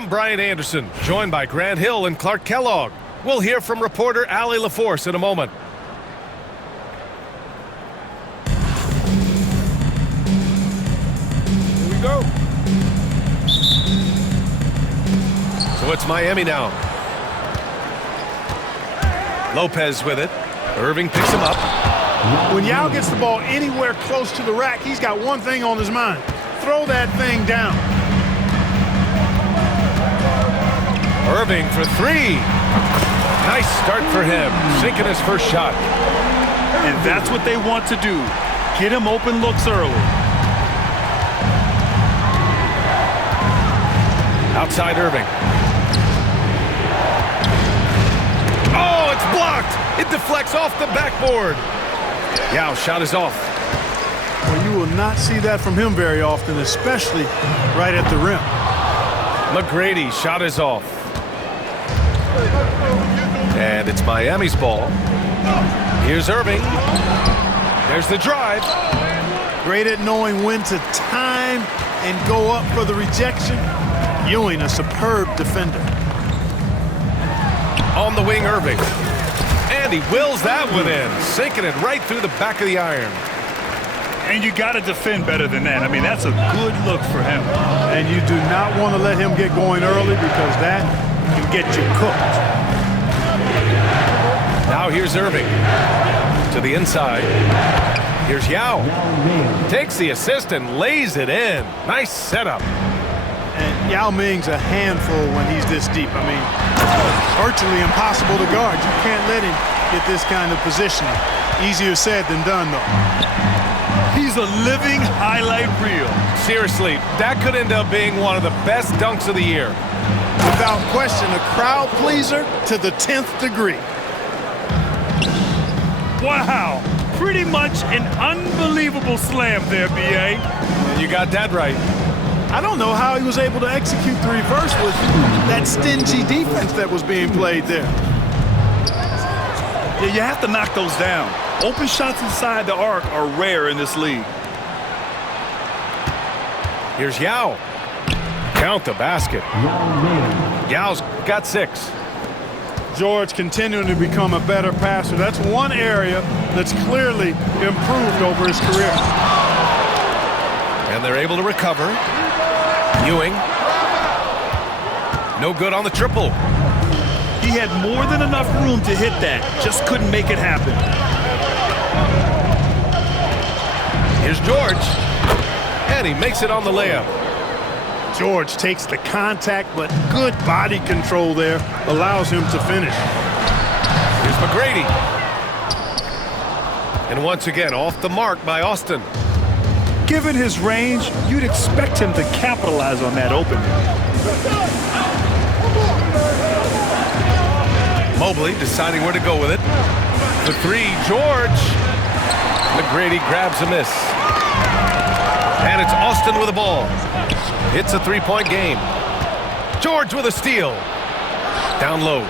I'm Brian Anderson, joined by Grant Hill and Clark Kellogg. We'll hear from reporter Allie LaForce in a moment. Here we go. So it's Miami now. Lopez with it. Irving picks him up. When Yao gets the ball anywhere close to the rack, he's got one thing on his mind. Throw that thing down. Irving for three. Nice start for him, sinking his first shot. And that's what they want to do. Get him open looks early. Outside Irving. Oh, it's blocked. It deflects off the backboard. Yao shot is off. Well, you will not see that from him very often, especially right at the rim. McGrady shot is off. And it's Miami's ball. Here's Irving. There's the drive. Great at knowing when to time and go up for the rejection. Ewing, a superb defender. On the wing, Irving. And he wills that one in, sinking it right through the back of the iron. And you got to defend better than that. I mean, that's a good look for him. And you do not want to let him get going early because that can get you cooked. Now here's Irving. To the inside. Here's Yao. Takes the assist and lays it in. Nice setup. And Yao Ming's a handful when he's this deep. I mean, virtually impossible to guard. You can't let him get this kind of positioning. Easier said than done, though. He's a living highlight reel. Seriously, that could end up being one of the best dunks of the year. Without question, a crowd pleaser to the 10th degree. Wow. Pretty much an unbelievable slam there, B.A. And you got that right. I don't know how he was able to execute the reverse with that stingy defense that was being played there. Yeah, you have to knock those down. Open shots inside the arc are rare in this league. Here's Yao. Count the basket. Yao's got 6. George continuing to become a better passer. That's one area that's clearly improved over his career. And they're able to recover. Ewing. No good on the triple. He had more than enough room to hit that. Just couldn't make it happen. Here's George. And he makes it on the layup. George takes the contact, but good body control there allows him to finish. Here's McGrady. And once again, off the mark by Austin. Given his range, you'd expect him to capitalize on that opening. Mobley deciding where to go with it. The three, George. McGrady grabs a miss. And it's Austin with the ball. It's a three-point game. George with a steal. Down low.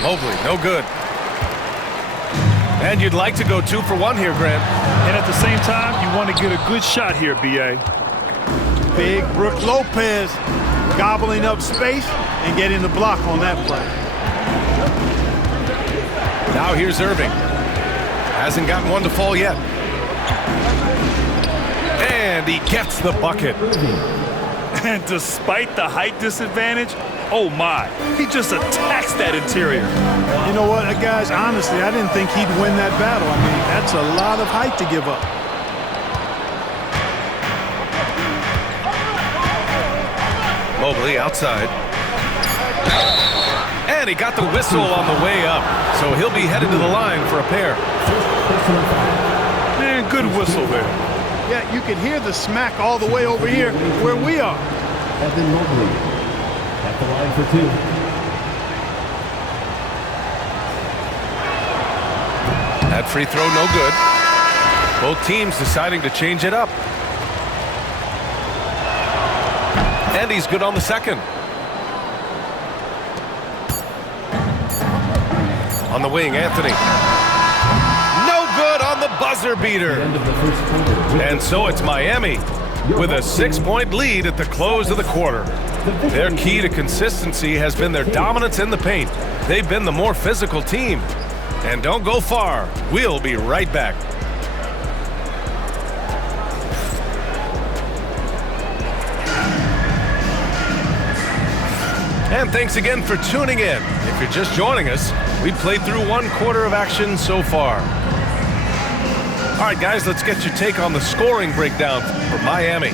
Mobley, no good. And you'd like to go 2 for 1 here, Grant. And at the same time, you want to get a good shot here, B.A. Big Brook Lopez gobbling up space and getting the block on that play. Now here's Irving. Hasn't gotten one to fall yet. And he gets the bucket. And despite the height disadvantage, oh my, he just attacks that interior. You know what, guys, honestly, I didn't think he'd win that battle. I mean, that's a lot of height to give up. Mobley outside. And he got the whistle on the way up. So he'll be headed to the line for a pair. Man, good whistle there. Yeah, you can hear the smack all the way over here where we are. Evan Mobley at the line for 2. That free throw no good. Both teams deciding to change it up. And he's good on the second. On the wing, Anthony. No good on the buzzer beater. And so it's Miami with a 6-point lead at the close of the quarter. Their key to consistency has been their dominance in the paint. They've been the more physical team. And don't go far. We'll be right back. And thanks again for tuning in. If you're just joining us, we played through 1/4 of action so far. All right, guys, let's get your take on the scoring breakdown for Miami.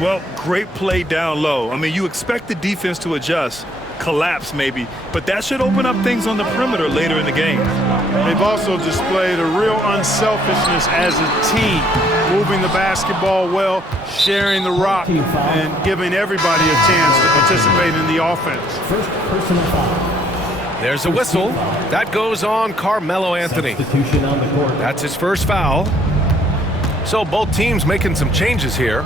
Well, great play down low. I mean, you expect the defense to adjust, collapse maybe, but that should open up things on the perimeter later in the game. They've also displayed a real unselfishness as a team, moving the basketball well, sharing the rock, and giving everybody a chance to participate in the offense. First personal foul. There's a whistle. That goes on Carmelo Anthony. Substitution on the court. That's his first foul. So both teams making some changes here.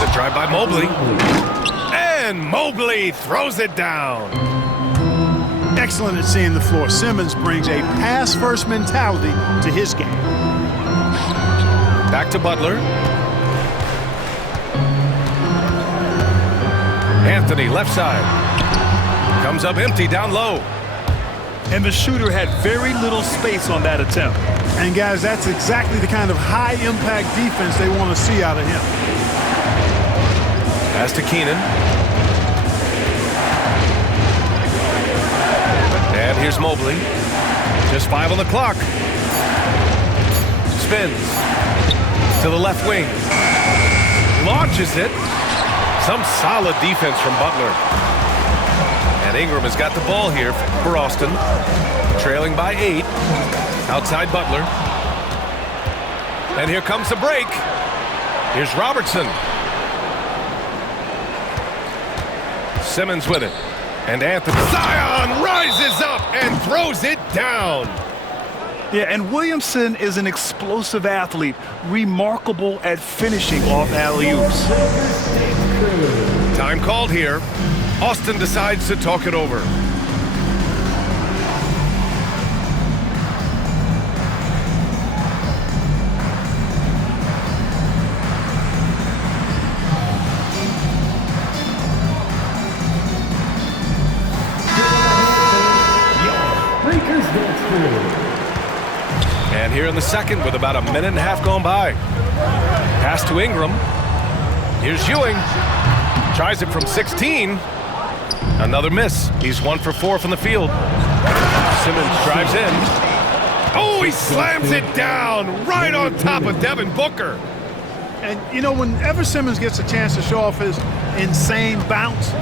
The drive by Mobley. And Mobley throws it down. Excellent at seeing the floor. Simmons brings a pass-first mentality to his game. Back to Butler. Anthony, left side. Comes up empty down low. And the shooter had very little space on that attempt. And guys, that's exactly the kind of high-impact defense they want to see out of him. Pass to Keenan. And here's Mobley. Just 5 on the clock. Spins to the left wing. Launches it. Some solid defense from Butler. And Ingram has got the ball here for Austin. Trailing by 8. Outside Butler. And here comes the break. Here's Robertson. Simmons with it. And Anthony. Zion rises up and throws it down. Yeah, and Williamson is an explosive athlete, remarkable at finishing off alley-oops. Time called here. Austin decides to talk it over. And here in the second with about a minute and a half gone by. Pass to Ingram. Here's Ewing. Tries it from 16. Another miss. He's 1 for 4 from the field. Simmons drives in. Oh, he slams it down right on top of Devin Booker. And, you know, whenever Simmons gets a chance to show off his insane bounce,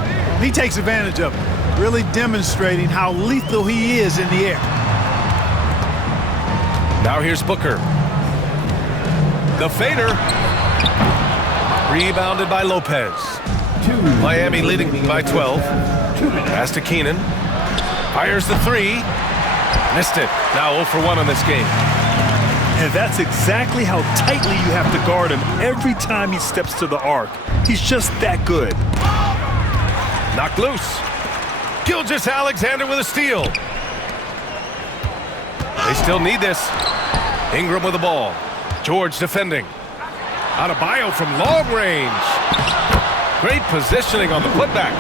he takes advantage of it, really demonstrating how lethal he is in the air. Now here's Booker. The fader. Rebounded by Lopez. Miami leading by 12. Pass to Keenan. Fires the 3. Missed it. Now 0 for 1 in this game. And that's exactly how tightly you have to guard him every time he steps to the arc. He's just that good. Knocked loose. Gilgeous-Alexander with a steal. They still need this. Ingram with the ball. George defending. Adebayo from long range. Great positioning on the putback.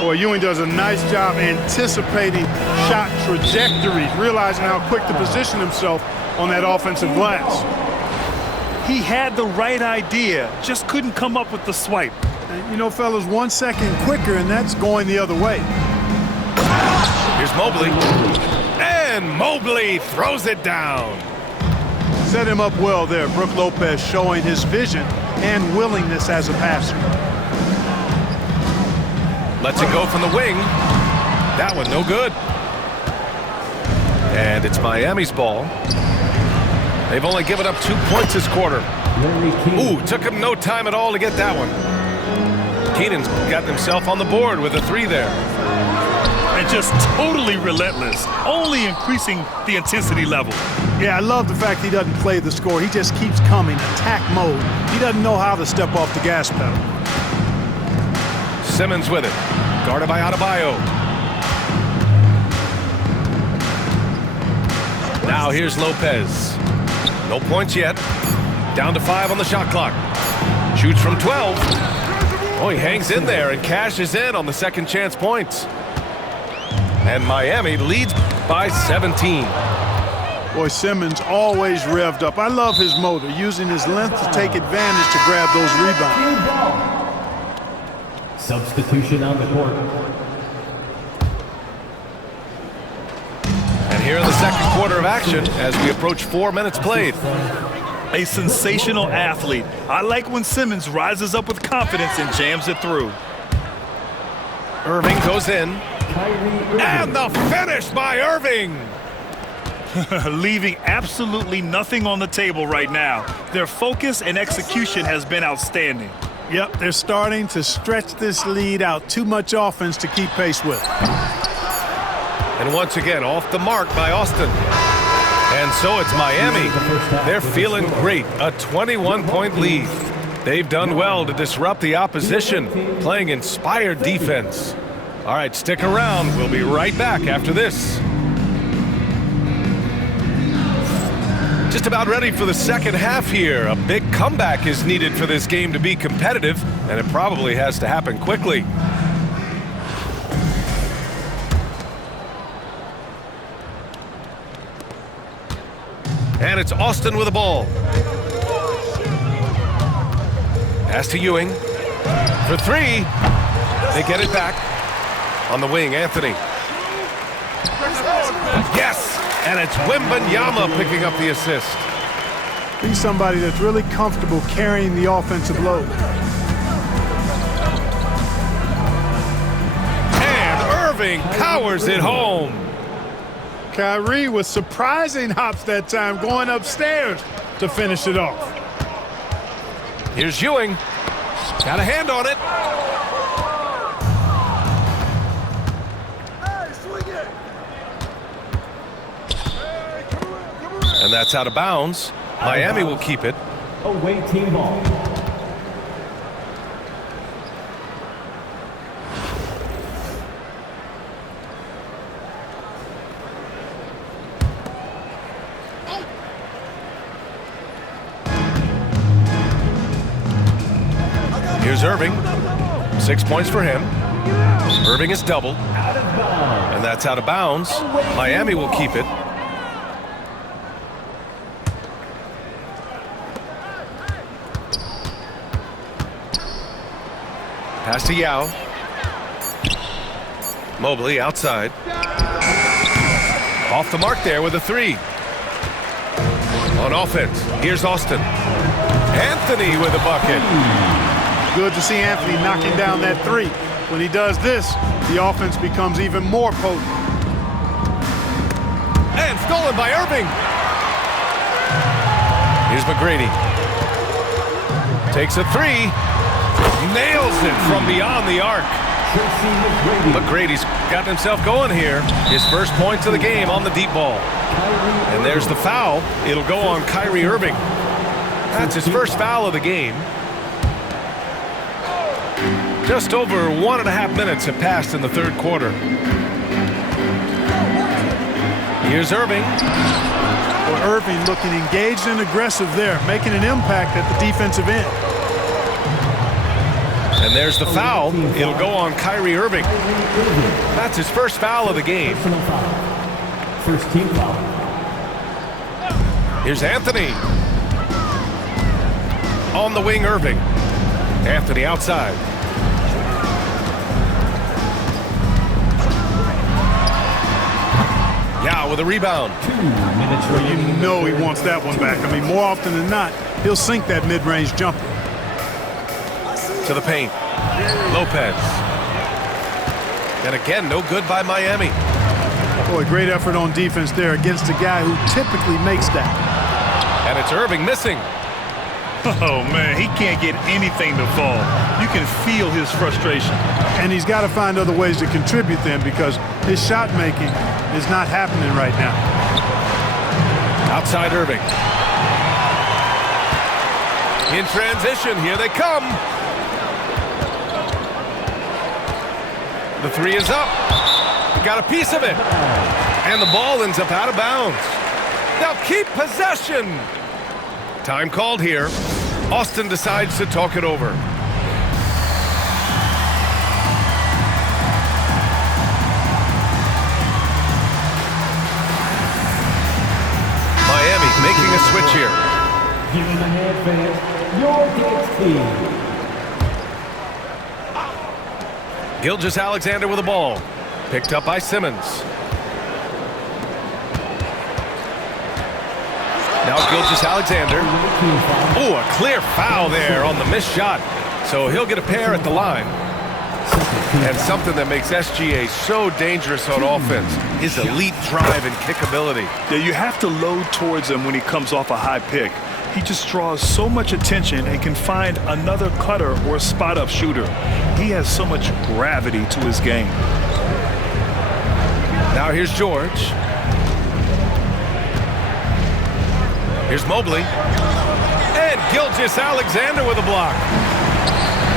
Boy, Ewing does a nice job anticipating shot trajectories, realizing how quick to position himself on that offensive glass. He had the right idea, just couldn't come up with the swipe. And, you know, fellas, 1 second quicker, and that's going the other way. Here's Mobley. And Mobley throws it down. Set him up well there. Brook Lopez showing his vision and willingness as a passer. Lets it go from the wing. That one no good. And it's Miami's ball. They've only given up 2 points this quarter. Ooh, took him no time at all to get that one. Keenan's got himself on the board with a 3 there. And just totally relentless, only increasing the intensity level. Yeah, I love the fact he doesn't play the score. He just keeps coming, attack mode. He doesn't know how to step off the gas pedal. Simmons with it. Guarded by Adebayo. Now here's Lopez. No points yet. Down to 5 on the shot clock. Shoots from 12. Oh, he hangs in there and cashes in on the second chance points. And Miami leads by 17. Boy, Simmons always revved up. I love his motor, using his length to take advantage to grab those rebounds. Substitution on the court. And here in the second quarter of action, as we approach 4 minutes played. A sensational athlete. I like when Simmons rises up with confidence and jams it through. Irving goes in. And the finish by Irving. Leaving absolutely nothing on the table right now. Their focus and execution has been outstanding. Yep, they're starting to stretch this lead out. Too much offense to keep pace with. And once again, off the mark by Austin. And so it's Miami. They're feeling great. A 21-point lead. They've done well to disrupt the opposition, playing inspired defense. All right, stick around. We'll be right back after this. Just about ready for the second half here. A big comeback is needed for this game to be competitive, and it probably has to happen quickly. And it's Austin with the ball. Pass to Ewing. For three. They get it back. On the wing, Anthony. Yes! And it's Wembanyama picking up the assist. Be somebody that's really comfortable carrying the offensive load. And Irving powers it home. Kyrie with surprising hops that time, going upstairs to finish it off. Here's Ewing. Got a hand on it. And that's out of bounds. Miami will keep it. Away team ball. Here's Irving. 6 points for him. Irving is doubled. And that's out of bounds. Miami will keep it. Pass to Yao. Mobley outside. Off the mark there with a three. On offense, here's Austin. Anthony with a bucket. Good to see Anthony knocking down that three. When he does this, the offense becomes even more potent. And stolen by Irving. Here's McGrady. Takes a three. Nails it from beyond the arc. McGrady's got himself going here. His first points of the game on the deep ball. And there's the foul. It'll go on Kyrie Irving. That's his first foul of the game. Just over 1.5 minutes have passed in the third quarter. Here's Irving. Well, Irving looking engaged and aggressive there, making an impact at the defensive end. And there's the foul. It'll go on Kyrie Irving. That's his first foul of the game. First team foul. Here's Anthony. On the wing, Irving. Anthony outside. Yao with a rebound. 2 minutes remaining. You know he wants that one back. I mean, more often than not, he'll sink that mid-range jumper. To the paint. Lopez. And again, no good by Miami. Boy, great effort on defense there against a guy who typically makes that. And it's Irving missing. Oh, man, he can't get anything to fall. You can feel his frustration. And he's got to find other ways to contribute then, because his shot making is not happening right now. Outside Irving. In transition, here they come. The three is up. Got a piece of it. And the ball ends up out of bounds. They'll keep possession. Time called here. Austin decides to talk it over. switch here. Give him a hand, fans. Your Kicks team. Gilgeous-Alexander with the ball. Picked up by Simmons. Now Gilgeous-Alexander. Oh, a clear foul there on the missed shot. So he'll get a pair at the line. And something that makes SGA so dangerous on offense is elite drive and kick ability. Yeah, you have to load towards him when he comes off a high pick. He just draws so much attention and can find another cutter or spot-up shooter. He has so much gravity to his game. Now here's George. Here's Mobley. And Gilgeous-Alexander with a block.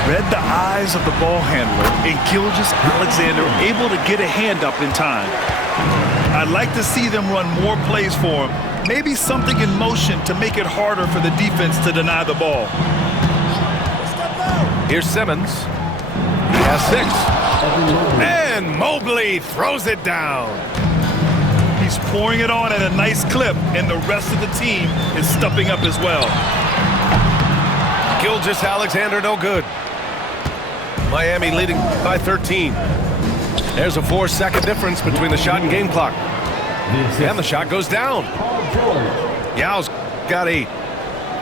Read the eyes of the ball handler, and Gilgeous-Alexander able to get a hand up in time. I'd like to see them run more plays for him. Maybe something in motion to make it harder for the defense to deny the ball. Here's Simmons. He has 6. And Mobley throws it down. He's pouring it on at a nice clip, and the rest of the team is stepping up as well. Gilgeous-Alexander no good. Miami leading by 13. There's a 4-second difference between the shot and game clock. And the shot goes down. Yao's got 8.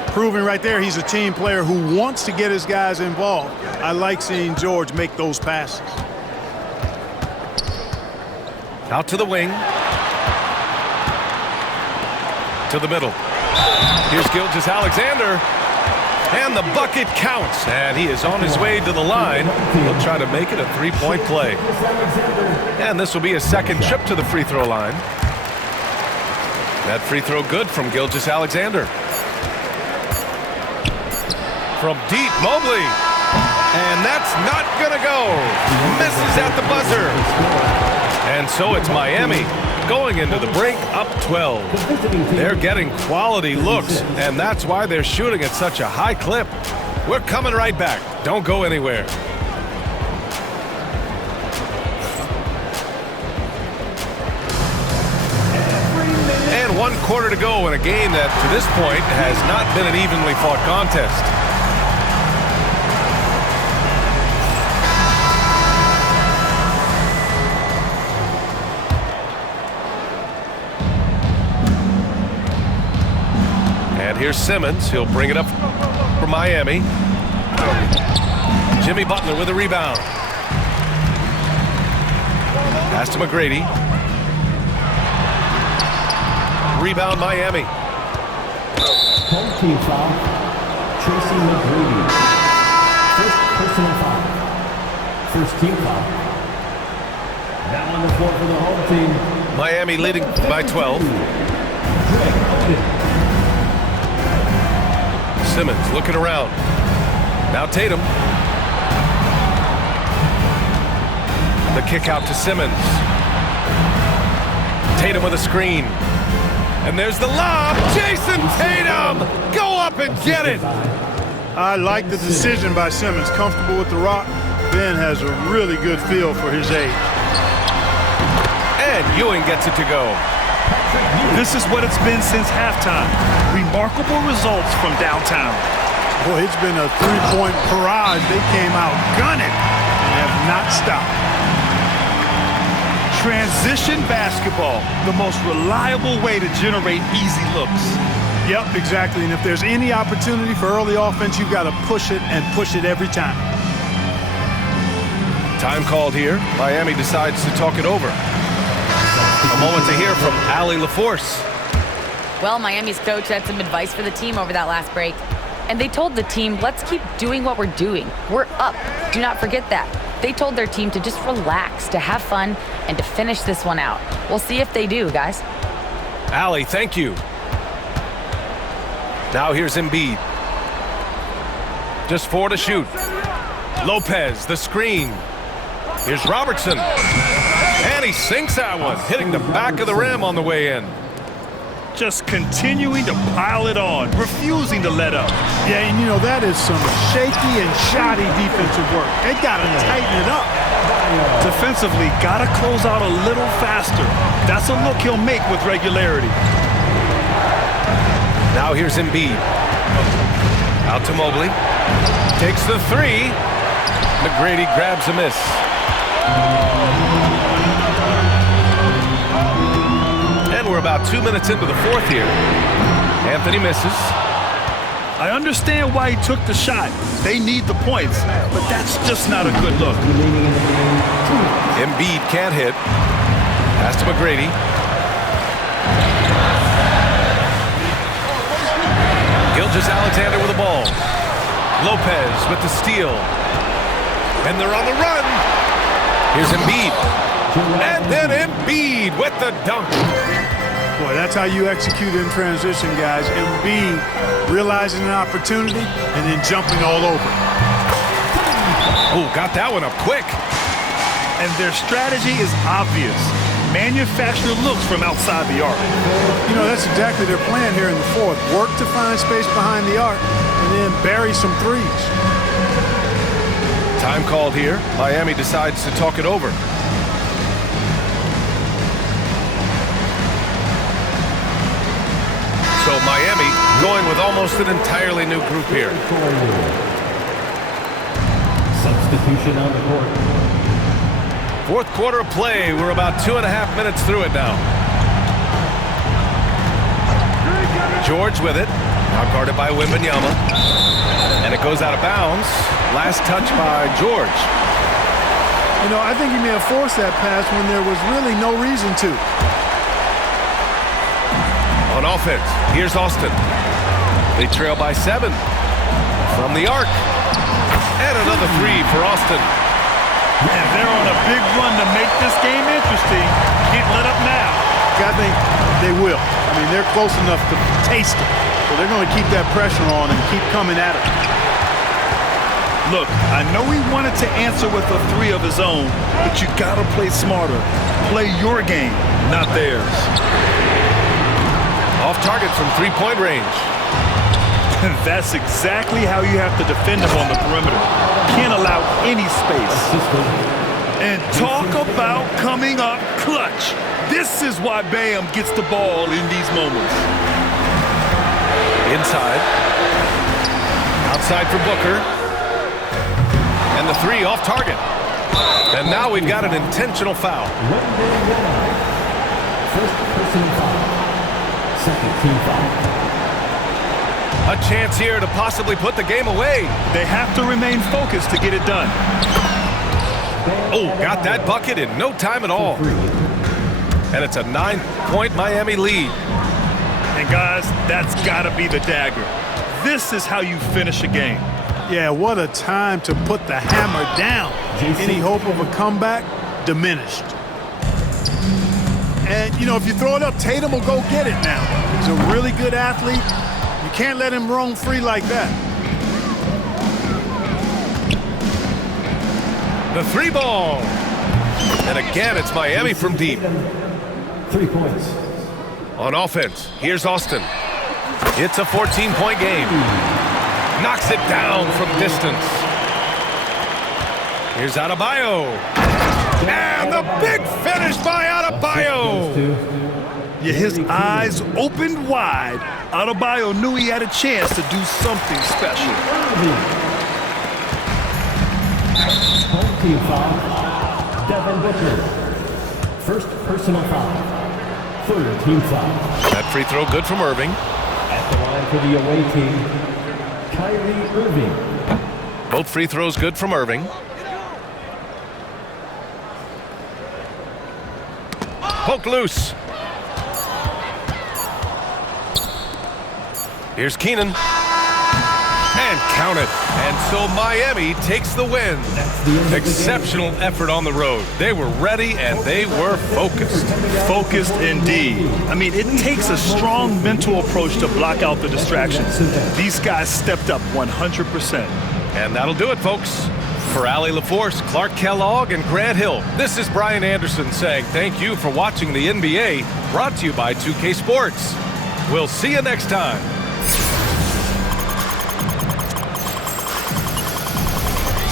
Proving right there he's a team player who wants to get his guys involved. I like seeing George make those passes. Out to the wing. To the middle. Here's Gilgeous-Alexander. And the bucket counts. And he is on his way to the line. He'll try to make it a 3-point play. And this will be his second trip to the free throw line. That free throw good from Gilgeous-Alexander. From deep, Mobley. And that's not going to go. Misses at the buzzer. And so it's Miami going into the break up 12. They're getting quality looks, and that's why they're shooting at such a high clip. We're coming right back. Don't go anywhere. And 1 quarter to go in a game that, to this point, has not been an evenly fought contest. And here's Simmons. He'll bring it up for Miami. Jimmy Butler with a rebound. Pass to McGrady. Rebound Miami. Home team foul. Tracy McGrady. First personal foul. First team foul. Now on the floor for the home team. Miami leading by 12. Greg Oden. Simmons looking around. Now Tatum. The kick out to Simmons. Tatum with a screen. And there's the lob. Jason Tatum! Go up and get it! I like the decision by Simmons. Comfortable with the rock. Ben has a really good feel for his age. And Ewing gets it to go. This is what it's been since halftime. Remarkable results from downtown. Boy, it's been a 3-point barrage. They came out gunning and have not stopped. Transition basketball, the most reliable way to generate easy looks. Yep, exactly. And if there's any opportunity for early offense, you've got to push it and push it every time. Time called here. Miami decides to talk it over. A moment to hear from Allie LaForce. Well, Miami's coach had some advice for the team over that last break. And they told the team, let's keep doing what we're doing. We're up. Do not forget that. They told their team to just relax, to have fun, and to finish this one out. We'll see if they do, guys. Allie, thank you. Now here's Embiid. Just 4 to shoot. Lopez, the screen. Here's Robertson. And he sinks that one, hitting the back of the rim on the way in. Just continuing to pile it on, refusing to let up. Yeah, and you know, that is some shaky and shoddy defensive work. They got to tighten it up. Defensively, got to close out a little faster. That's a look he'll make with regularity. Now here's Embiid. Out to Mobley. Takes the three. McGrady grabs a miss. And we're about 2 minutes into the fourth here. Anthony misses. I understand why he took the shot. They need the points, but that's just not a good look. Embiid can't hit. Pass to McGrady. Gilgeous-Alexander with the ball. Lopez with the steal. And they're on the run. Here's Embiid. And then Embiid with the dunk. Boy, that's how you execute in transition, guys. Embiid realizing an opportunity and then jumping all over. Oh, got that one up quick. And their strategy is obvious. Manufacture looks from outside the arc. You know, that's exactly their plan here in the fourth. Work to find space behind the arc and then bury some threes. Time called here. Miami decides to talk it over. So Miami going with almost an entirely new group here. Substitution on the court. Fourth quarter of play. We're about 2.5 minutes through it now. George with it. Now guarded by Wembanyama. And it goes out of bounds. Last touch by George. You know, I think he may have forced that pass when there was really no reason to. On offense, here's Austin. They trail by 7 from the arc. And another three for Austin. And they're on a big run to make this game interesting. Can't let up now. I think they will. I mean, they're close enough to taste it. So they're going to keep that pressure on and keep coming at it. Look, I know he wanted to answer with a three of his own, but you got to play smarter. Play your game, not theirs. Off target from three-point range. That's exactly how you have to defend him on the perimeter. Can't allow any space. And talk about coming up clutch. This is why Bam gets the ball in these moments. Inside. Outside for Booker. And the three off target. And now we've got an intentional foul. First personal foul. Second team foul. A chance here to possibly put the game away. They have to remain focused to get it done. Oh, got that bucket in no time at all. And it's a 9-point Miami lead. And guys, that's got to be the dagger. This is how you finish a game. Yeah, what a time to put the hammer down. Any hope of a comeback diminished. And, you know, if you throw it up, Tatum will go get it now. He's a really good athlete. You can't let him roam free like that. The three ball. And again, it's Miami from deep. 3 points. On offense, here's Austin. It's a 14-point game. Knocks it down from distance. Here's Adebayo. And the big finish by Adebayo. Yeah, his eyes opened wide. Adebayo knew he had a chance to do something special. Home team foul. Devin Booker. First personal foul. Third team foul. That free throw good from Irving. At the line for the away team, Kyrie Irving. Both free throws good from Irving. Poke loose. Here's Keenan. And count it. And so Miami takes the win. Exceptional effort on the road. They were ready and they were focused. Focused indeed. I mean, it takes a strong mental approach to block out the distractions. These guys stepped up 100%. And that'll do it, folks. For Allie LaForce, Clark Kellogg, and Grant Hill, this is Brian Anderson saying thank you for watching the NBA, brought to you by 2K Sports. We'll see you next time.